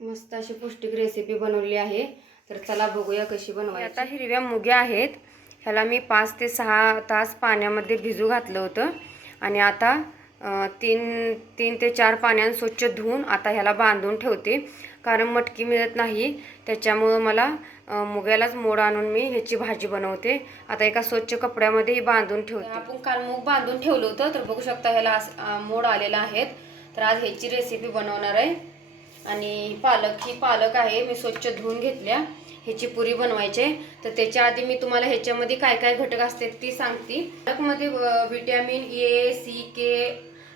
मस्त अशी पौष्टिक रेसिपी बनवली आहे. तर चला बघूया कशी बनवायची. आता हिरव्या मुग्या आहेत. ह्याला मी पाच ते सहा तास पाण्यामध्ये भिजू घातलं होतं. आणि आता तीन तीन ते चार पाण्यानं स्वच्छ धुवून आता ह्याला बांधून ठेवते. कारण मटकी मिळत नाही. त्याच्यामुळं मला मुग्यालाच मोड आणून मी ह्याची भाजी बनवते. आता एका स्वच्छ कपड्यामध्ये ही बांधून ठेवते. आपण काल मूग बांधून ठेवलं होतं. तर बघू शकता ह्याला मोड आलेला आहेत. तर आज ह्याची रेसिपी बनवणार आहे. आणि पालक ही पालक आहे मी स्वच्छ धुवून घेतल्या. ह्याची पुरी बनवायची तर त्याच्या आधी मी तुम्हाला ह्याच्यामध्ये काय काय घटक असतात ती सांगते. पालकमध्ये vitamin A C K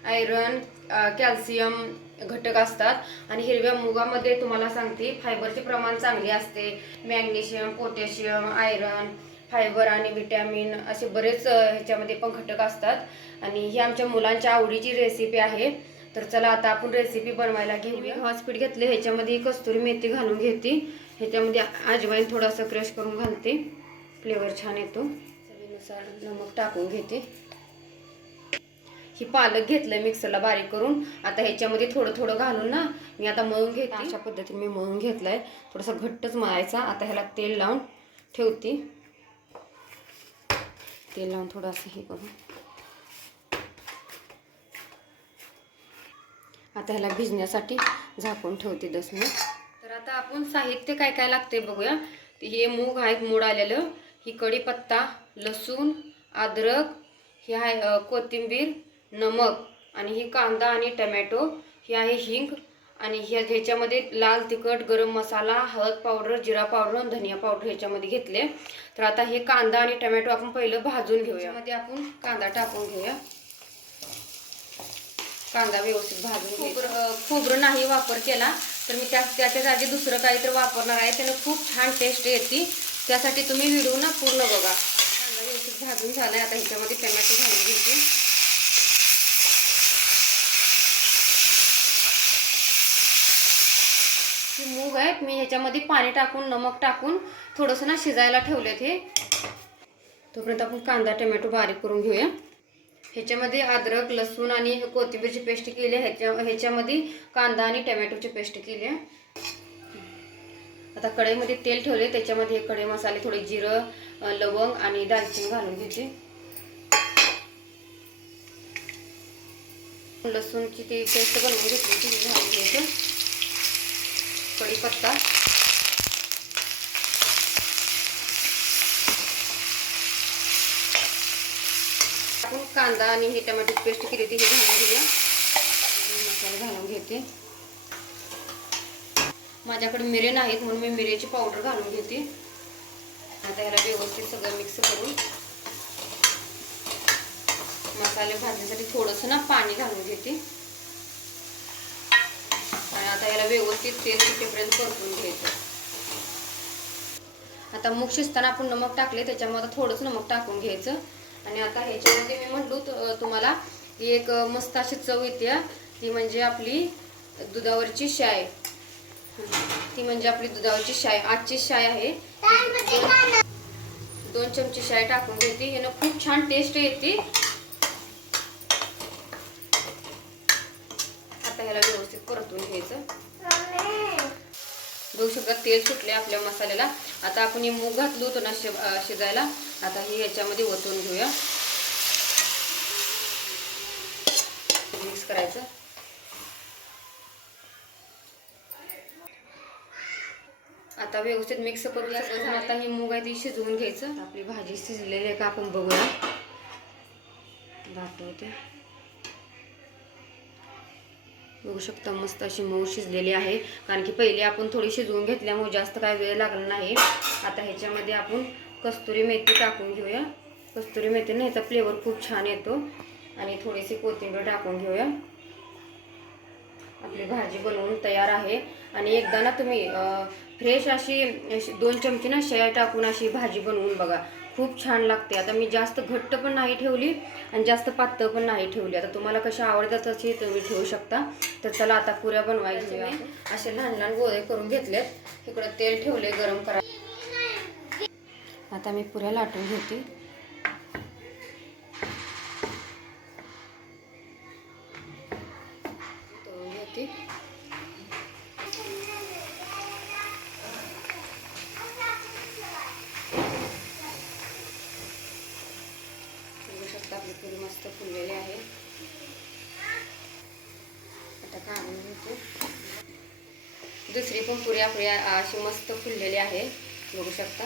iron calcium घटक असतात. आणि हिरव्या मुगामध्ये तुम्हाला सांगते फायबरचे प्रमाण चांगले असते. मॅग्नेशियम पोटॅशियम आयरन फायबर आणि व्हिटॅमिन असे बरेच ह्याच्यामध्ये पण घटक असतात. आणि ही आमच्या मुलांच्या आवडीची रेसिपी आहे. तर चला आता आपण रेसिपी बनवायला घेऊया. हॉस्पीट घेतले ह्याच्यामध्ये कस्तुरी मेथी घालून घेते. ह्याच्यामध्ये अजवाईन थोडासा क्रश करून घालते. फ्लेवर छान येतो. चवीनुसार नमक टाकून घेते. ही पालक घेतलं मिक्सरला बारीक करून. आता ह्याच्यामध्ये थोडं थोडं घालून ना मी आता मळून घेते. अशा पद्धतीने मी मळून घेतलंय. थोडासा घट्टच मळायचा. आता ह्याला तेल लावून ठेवते. तेल लावून थोडंसं हे करून. आता ह्याला भिजण्यासाठी झाकून ठेवते दस मिनिट. तर आता आपण साहित्य काय काय लागते बघूया. हे मूग आहेत मूड आलेलं. ही कढीपत्ता लसूण अद्रक हे आहे कोथिंबीर नमक आणि ही कांदा आणि टमॅटो ही आहे हिंग आणि ह्या ह्याच्यामध्ये लाल तिखट गरम मसाला हळद पावडर जिरा पावडर आणि धनिया पावडर ह्याच्यामध्ये घेतले. तर आता हे कांदा आणि टमॅटो आपण पहिलं भाजून घेऊया. मध्ये आपण कांदा टाकून घेऊया. कांदा व्यवस्थित भाजून खोबरं खोबरं नाही वापर केला तर मी त्या त्याच्या जागी दुसरं काहीतरी वापरणार आहे. त्यानं खूप छान टेस्ट येते. त्यासाठी तुम्ही व्हिडिओ ना पूर्ण बघा. कांदा व्यवस्थित भाजून झालाय. आता ह्याच्यामध्ये टमॅटो घालून घ्यायचे. मूग आहेत. मी ह्याच्यामध्ये पाणी टाकून नमक टाकून थोडंसं ना शिजायला ठेवलेत हे. तोपर्यंत आपण कांदा टमॅटो बारीक करून घेऊया. ह्याच्यामध्ये अद्रक लसूण आणि कोथिंबीरची पेस्ट केली आहे. ह्याच्या ह्याच्यामध्ये कांदा आणि टमॅटोची पेस्ट केली आहे. आता कढईमध्ये तेल ठेवले त्याच्यामध्ये हे कढई मसाले थोडे जिरं लवंग आणि दालचिनी घालून घ्यायची लसूणची ती पेस्ट बनवून घेतली ती घालून घ्यायचं कढीपत्ता आपण कांदा आणि हे टमाटोची पेस्ट केली होती हे घालून घेऊया. मसाले घालून घेते. माझ्याकडे मिरे नाहीत म्हणून मी मिरेची पावडर घालून घेते. आता ह्याला व्यवस्थित सगळं मिक्स करून मसाले भाजण्यासाठी थोडंसं ना पाणी घालून घेते. आणि आता याला व्यवस्थित तेल सुटेपर्यंत परतून घ्यायचं. आता मूग शिजताना आपण नमक टाकले त्याच्यामध्ये आता नमक टाकून घ्यायचं. आणि आता ह्याच्यामध्ये मी म्हणलो तुम्हाला ही एक मस्त अशी चव येते ती म्हणजे आपली दुधावरची शाय. ती म्हणजे आपली दुधावरची शाय. आजची शाय आहे. दोन- दोन चमचे शाय टाकून घेते. यानं खूप छान टेस्ट येते. आता ह्याला व्यवस्थित परतून घ्यायचं. बघू शकता तेल सुटले आपल्या मसाल्याला. आता आपण हे मूग घातलं होतं ना शि- शिजायला आता हे याच्यामध्ये ओतून घेऊया. मिक्स करायचं. आता व्यवस्थित मिक्स करूया सगळं आता ही मूग आहे ती शिजवून घ्यायचं. आपली भाजी शिजलेली आहे का आपण बघूया. दाखवते बघू शकता मस्त अशी मऊ शिजलेली आहे. कारण की पहिले आपण थोडी शिजवून घेतल्यामुळे जास्त काय वेळ लागला नाही. आता ह्याच्यामध्ये आपण कस्तुरी मेथी टाकून घेऊया. कस्तुरी मेथी ना ह्याचा फ्लेवर खूप छान येतो. आणि थोडीशी कोथिंबीर टाकून घेऊया. आपली भाजी बनवून तयार आहे. आणि एकदा ना तुम्ही फ्रेश अशी अशी दोन चमचे ना शेळ्या टाकून अशी भाजी बनवून बघा. खूप छान लागते. आता मी जास्त घट्ट पण नाही ठेवली आणि जास्त पातळ पण नाही ठेवली. आता तुम्हाला कशा आवडतात तशी तुम्ही ठेवू शकता. तर चला आता पुऱ्या बनवायच्या. असे लहान लहान गोळे करून घेतलेत. इकडं तेल ठेवले गरम करा. आता मी पुऱ्या लाटून घेते. शकता मस्त फुललेली आहे. आता काढून घेतो. दुसरी पण पुऱ्या पुऱ्या अशी मस्त फुललेली आहे. बघू शकता.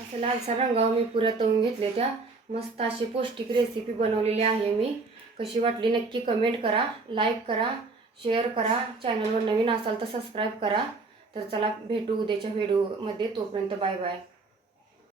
असं लालसा रंगावर मी पुऱ्या तळून घेतले त्या. मस्त अशी पौष्टिक रेसिपी बनवलेली आहे मी. कशी वाटली नक्की कमेंट करा लाईक करा शेअर करा. चॅनलवर नवीन असाल तर सबस्क्राईब करा. तर चला भेटू उद्याच्या व्हिडिओमध्ये तोपर्यंत बाय बाय